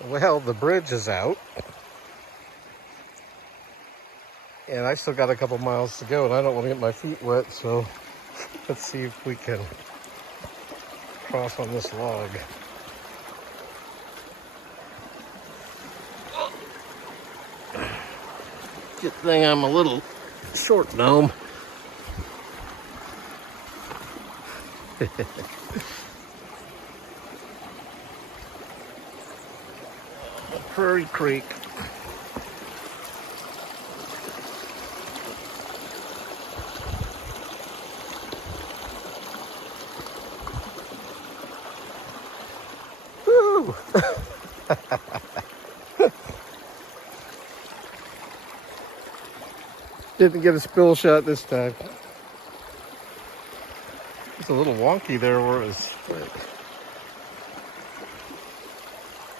Well, the bridge is out, and I still got a couple miles to go, and I don't want to get my feet wet, so let's see if we can cross on this log. Good thing I'm a little short gnome. Prairie Creek. Woo! Didn't get a spill shot this time. It's a little wonky there where it was